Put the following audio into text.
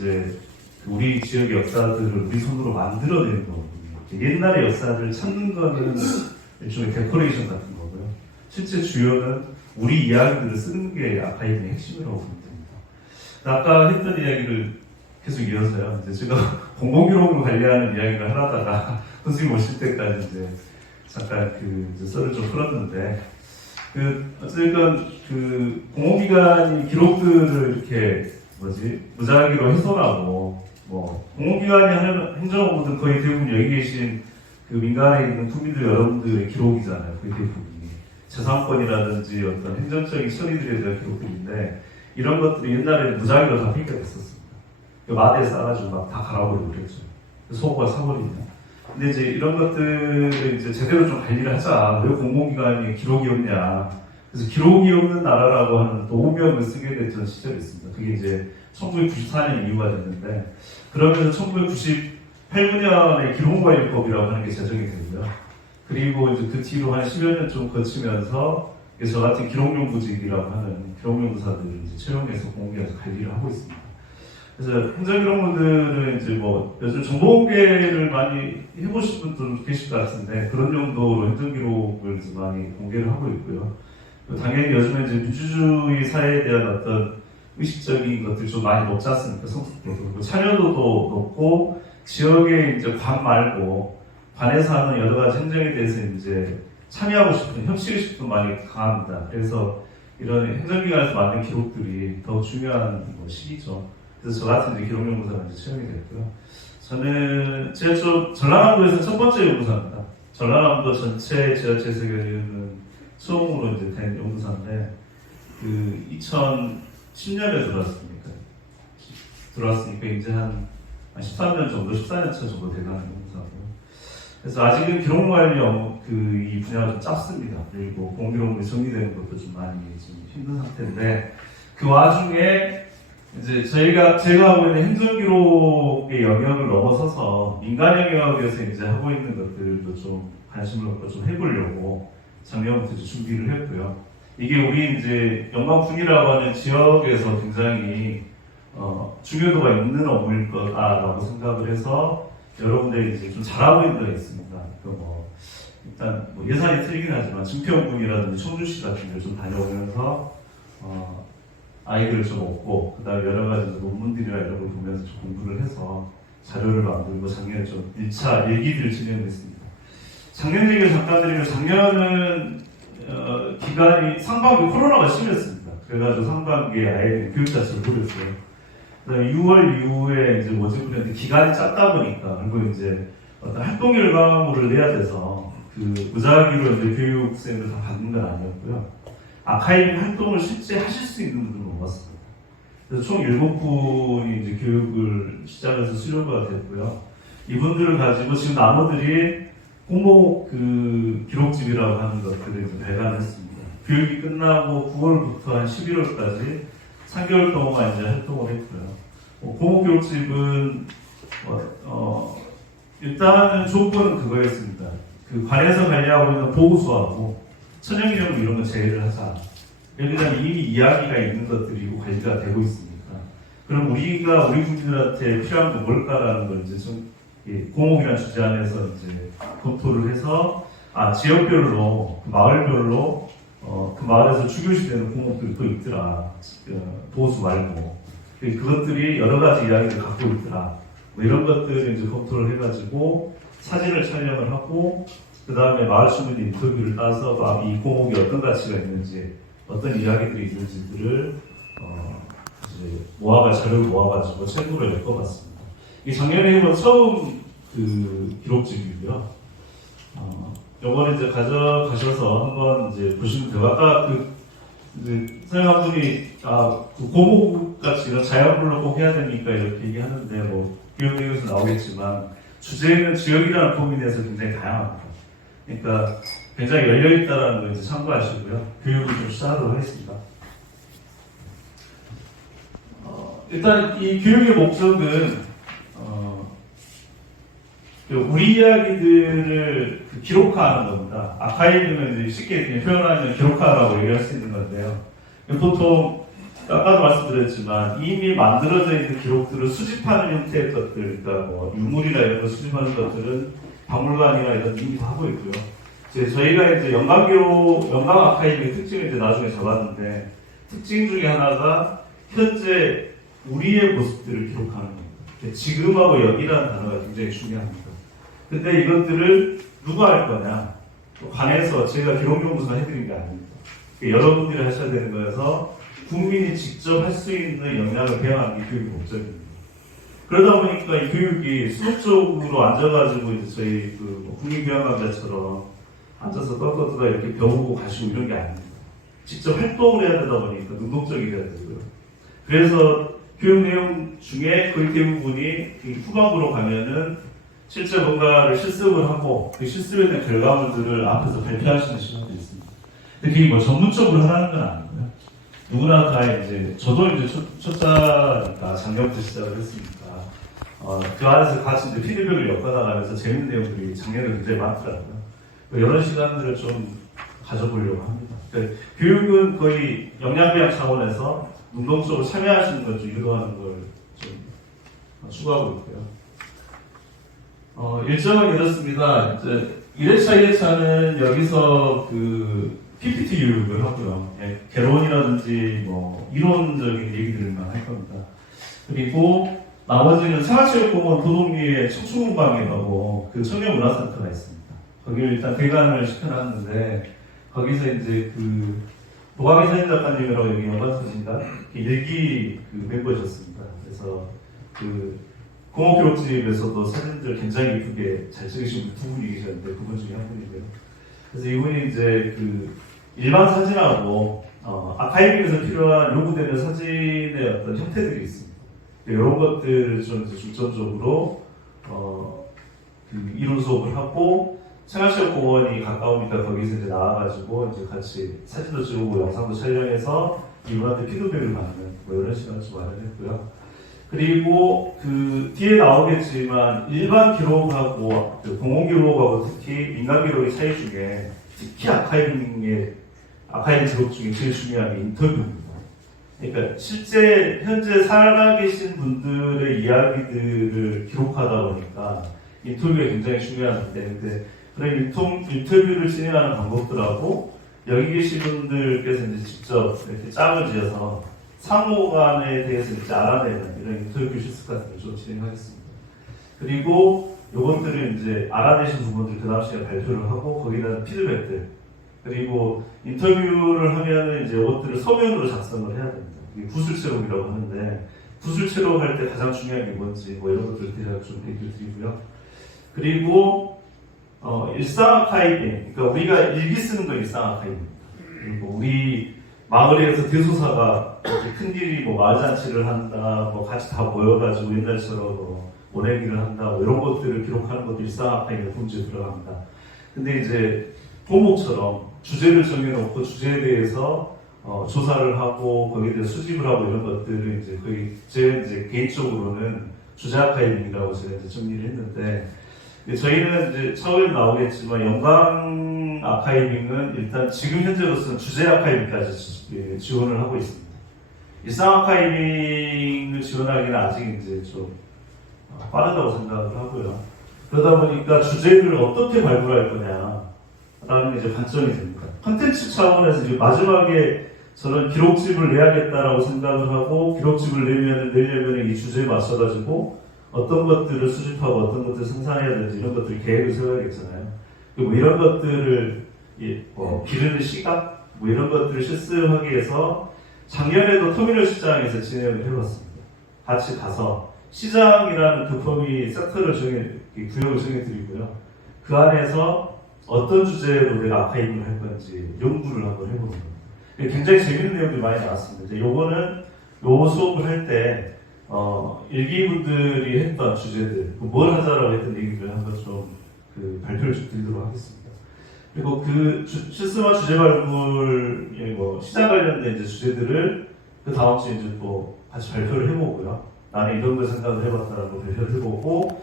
이제 그 우리 지역의 역사들을 우리 손으로 만들어내는 거거든요. 옛날의 역사를 찾는 거는 일종의 데코레이션 같은 거고요. 실제 주요는 우리 이야기들을 쓰는 게 아카이브의 핵심이라고 보면 됩니다. 아까 했던 이야기를 계속 이어서요. 이제 제가 공공기록을 관리하는 이야기를 하다가 선생님 오실 때까지 이제 잠깐 그 썰을 좀 풀었는데 그 어쨌든 그 공공기관이 기록들을 이렇게 뭐지 무작위로 훼손하고 뭐 공공기관이 행정업무는 거의 대부분 여기 계신 그 민간에 있는 국민들 여러분들의 기록이잖아요. 거의 대부분이 재산권이라든지 어떤 행정적인 처리들에 대한 기록들인데 이런 것들이 옛날에 무작위로 다 폐기됐었습니다. 그 마대에 싸가지고 막 다 갈아버리고 그랬죠. 소가 사버리냐. 근데 이제 이런 것들을 이제 제대로 좀 관리를 하자. 왜 공공기관이 기록이 없냐. 그래서 기록이 없는 나라라고 하는 또 오명을 쓰게 됐던 시절이 있습니다. 그게 이제 1994년 이후가 됐는데 그러면서 1998년에 기록관리법이라고 하는 게 제정이 되고요. 그리고 이제 그 뒤로 한 10여 년 좀 거치면서 저 같은 기록연구직이라고 하는 기록연구사들을 이제 채용해서 공개해서 관리를 하고 있습니다. 그래서 행정기록물들은 이제 뭐 요즘 정보공개를 많이 해보신 분들 계실 것 같은데 그런 용도로 행정기록을 많이 공개를 하고 있고요. 당연히 요즘에 이제 민주주의 사회에 대한 어떤 의식적인 것들이 좀 많이 높지 않습니까? 성숙도도 그렇고 참여도도 높고 지역의 이제 관 말고 관에서 하는 여러 가지 행정에 대해서 이제 참여하고 싶은 협치의식도 많이 강합니다. 그래서 이런 행정기관에서 만든 기록들이 더 중요한 뭐 시기죠. 그래서 저 같은 이제 기록 연구사가 이제 채용이 됐고요. 저는 제가 좀 전라남도에서 첫 번째 연구사입니다. 전라남도 전체 지하철 교육은 처음으로 이제 된 연구사인데 그 2010년에 들어왔으니까 들어왔으니까 이제 한 13년 정도, 14년 차 정도 돼가는 연구사고요. 그래서 아직은 기록관리 업무 그이 분야가 좀 짧습니다. 그리고 공기록물이 정리되는 것도 좀 많이 좀 힘든 상태인데 그 와중에 이제 저희가 제가 하고 있는 행정기록의 영역을 넘어서서 민간 영역에서 이제 하고 있는 것들도 좀 관심을 갖고 좀 해보려고 작년부터 준비를 했고요. 이게 우리 이제 영광군이라고 하는 지역에서 굉장히 어, 중요도가 있는 업무일 거다라고 생각을 해서 여러분들이 이제 좀 잘하고 있는 데가 있습니다. 그뭐 일단 뭐 예산이 틀리긴 하지만 증평군이라든지 청주시 같은 데좀 다녀오면서 어, 아이들을 좀 얻고 그다음에 여러 가지 논문들이나 이런 걸 보면서 좀 공부를 해서 자료를 만들고 작년에 좀 1차 일기들을 진행했습니다. 작년 얘기를 잠깐 드리면 작년은 어, 기간이 상반기 코로나가 심했습니다. 그래가지고 상반기에 아이들 교육 자체를 못했어요. 그다음에 6월 이후에 이제 모집을 했는데 기간이 짧다 보니까 그리고 이제 어떤 활동 결과물을 내야 돼서 그 무작위로 이제 교육생을 다 받는 건 아니었고요. 아카이빙 활동을 실제 하실 수 있는 분들은 못 봤습니다. 그래서 총 7분이 이제 교육을 시작해서 수료가 됐고요. 이분들을 가지고 지금 나머들이 공모 그 기록집이라고 하는 것들을 이제 발간했습니다. 교육이 끝나고 9월부터 한 11월까지 3개월 동안 이제 활동을 했고요. 어, 공모 기록집은 어, 어, 일단은 조건은 그거였습니다. 그 관에서 관리하고 있는 보고서하고 천연기념물 이런 거 제외를 하자. 여기다 이미 이야기가 있는 것들이고 관리가 되고 있으니까. 그럼 우리가 우리 국민들한테 필요한 건 뭘까라는 걸 이제 좀 예, 공공이라는 주제 안에서 이제 검토를 해서 아 지역별로 그 마을별로 어, 그 마을에서 중요시 되는 공목들이 또 있더라. 어, 보수 말고 그- 그것들이 여러 가지 이야기를 갖고 있더라. 뭐 이런 것들을 이제 검토를 해가지고 사진을 촬영을 하고 그 다음에 마을 주민 인터뷰를 따서 아, 이 공목이 어떤 가치가 있는지 어떤 이야기들이 있는지들을 어, 모아가 자료를 모아가지고 책으로 엮어봤습니다. 이 작년에 해본 처음 그 기록집이고요. 어, 요거를 이제 가져가셔서 한번 이제 보시면 돼요. 아까 그 이제 한 분이 아, 그 고목 같이 자연물로 꼭 해야 됩니까 이렇게 얘기하는데 뭐 교육에서 나오겠지만 주제는 지역이라는 범위내에서 굉장히 다양합니다. 그러니까 굉장히 열려 있다라는 거 이제 참고하시고요. 교육을 좀 시작하도록 하겠습니다. 어, 일단 이 교육의 목적은 우리 이야기들을 그 기록화하는 겁니다. 아카이브는 이제 쉽게 표현하면 기록화라고 얘기할 수 있는 건데요. 보통 아까도 말씀드렸지만 이미 만들어져 있는 기록들을 수집하는 형태의 것들, 그러니까 뭐 유물이나 이런 거 수집하는 것들은 박물관이나 이런 데 이미 다 하고 있고요. 이제 저희가 이제 영광기록, 영광 아카이브의 특징을 이제 나중에 잡았는데 특징 중에 하나가 현재 우리의 모습들을 기록하는 겁니다. 지금하고 여기라는 단어가 굉장히 중요합니다. 근데 이것들을 누가 할 거냐? 관에서 제가 기록 연구소가 해드린 게 아닙니다. 여러분들이 하셔야 되는 거여서 국민이 직접 할 수 있는 역량을 배양하는 게 교육의 목적입니다. 그러다 보니까 이 교육이 수업적으로 앉아가지고 이제 저희 그뭐 국민교양강좌처럼 앉아서 떳떳하다 이렇게 배우고 가시고 이런 게 아닙니다. 직접 활동을 해야 되다 보니까 능동적이 돼야 되고요. 그래서 교육 내용 중에 거의 대부분이 이 후반부로 가면은 실제 뭔가를 실습을 하고 그 실습에 대한 결과물들을 앞에서 발표하시는 시간도 있습니다. 근데 그게 뭐 전문적으로 하라는 건 아니고요. 누구나 다 이제 저도 이제 첫, 첫자니까 작년부터 시작을 했으니까 어, 그 안에서 같이 이제 피드백을 엮어나가면서 재밌는 내용들이 작년에 굉장히 많더라고요. 이런 시간들을 좀 가져보려고 합니다. 그러니까 교육은 거의 역량교양 차원에서 능동적으로 참여하시는 걸 좀 유도하는 걸 좀 추구하고 있고요. 어, 일정은 이렇습니다. 이제 1회차, 2회차는 여기서 그 PPT 교육을 하고요. 예, 개론이라든지 뭐 이론적인 얘기들만 할 겁니다. 그리고 나머지는 생활체육공원 도동리에 청춘문방이라고 그 청년문화센터가 있습니다. 거기를 일단 대관을 시켜놨는데 거기서 이제 그 노광희 사진 작가님이라고 여기 쓰신가 일기 그 멤버셨습니다. 그래서 그 공업기록집에서도 사진들 굉장히 예쁘게 잘 찍으신 분 두 분이 계셨는데 그분 중에 한 분이고요. 그래서 이분이 이제 그 일반 사진하고 어, 아카이빙에서 필요한 요구되는 사진의 어떤 형태들이 있습니다. 이런 것들을 좀 중점적으로 어, 그 이론 수업을 하고 생활체육공원이 가까우니까 거기서 이제 나와가지고 이제 같이 사진도 찍고 영상도 촬영해서 이분한테 피드백을 받는 뭐 이런 시간을 좀 마련했고요. 그리고 그 뒤에 나오겠지만 일반 기록하고 그 공공 기록하고 특히 민간 기록의 차이 중에 특히 아카이빙의 아카이빙 기록 중에 제일 중요한 게 인터뷰입니다. 그러니까 실제 현재 살아계신 분들의 이야기들을 기록하다 보니까 인터뷰가 굉장히 중요한데 근데 그런 인통, 인터뷰를 진행하는 방법들하고 여기 계신 분들께서 이제 직접 이렇게 짝을 지어서 상호 간에 대해서 이제 알아내는 이런 인터뷰 실습 같은 걸 좀 진행하겠습니다. 그리고 요것들을 이제 알아내신 부분들 그 다음 시간에 발표를 하고 거기다 피드백들 그리고 인터뷰를 하면은 이제 이것들을 서면으로 작성을 해야 됩니다. 이게 구술체록이라고 하는데 구술체록 할 때 가장 중요한 게 뭔지 뭐 이런 것들을 제가 좀 얘기를 드리고요. 그리고 어, 일상 아카이빙 그러니까 우리가 일기 쓰는 거 일상 아카이빙입니다. 그리고 우리 마을에서 대소사가 큰일이 뭐 마을잔치를 한다, 뭐 같이 다 모여가지고 옛날처럼 뭐 모내기를 한다, 뭐 이런 것들을 기록하는 것도 일상 아카이빙 품지에 들어갑니다. 근데 이제 도목처럼 주제를 정해놓고 주제에 대해서 어, 조사를 하고 거기에 대해서 수집을 하고 이런 것들을 이제 거의 제 이제 개인적으로는 주제 아카이빙이라고 제가 이제 정리를 했는데 저희는 이제 처음에 나오겠지만 영광 아카이빙은 일단 지금 현재로서는 주제 아카이빙까지 지- 예, 지원을 하고 있습니다. 일상 아카이빙을 지원하기는 아직 이제 좀 어, 빠르다고 생각을 하고요. 그러다 보니까 주제를 어떻게 발굴할 거냐 라는 이제 관점이 됩니다. 컨텐츠 차원에서 이제 마지막에 저는 기록집을 내야겠다라고 생각을 하고 기록집을 내면 내려면 이 주제에 맞춰가지고 어떤 것들을 수집하고 어떤 것들을 생산해야 되는지 이런 것들 계획을 세워야겠잖아요. 그리고 이런 것들을 이, 어, 기르는 시각 뭐 이런 것들을 실습하기 위해서 작년에도 터미널 시장에서 진행을 해봤습니다. 같이 가서 시장이라는 그 범위 섹터를 정해 이 구역을 정해드리고요. 그 안에서 어떤 주제로 내가 아카이빙을 할 건지 연구를 한번 해보는 겁니다. 굉장히 재밌는 내용들이 많이 나왔습니다. 이제 요거는 요 수업을 할때 어, 일기분들이 했던 주제들, 그뭘 하자라고 했던 얘기들 한번 좀 그 발표를 좀 드리도록 하겠습니다. 그리고 그 주, 실습과 주제 발굴, 예, 뭐, 시장 관련된 이제 주제들을 그 다음 주에 이제 또 같이 발표를 해보고요. 나는 이런 걸 생각을 해봤다라고 발표를 해보고,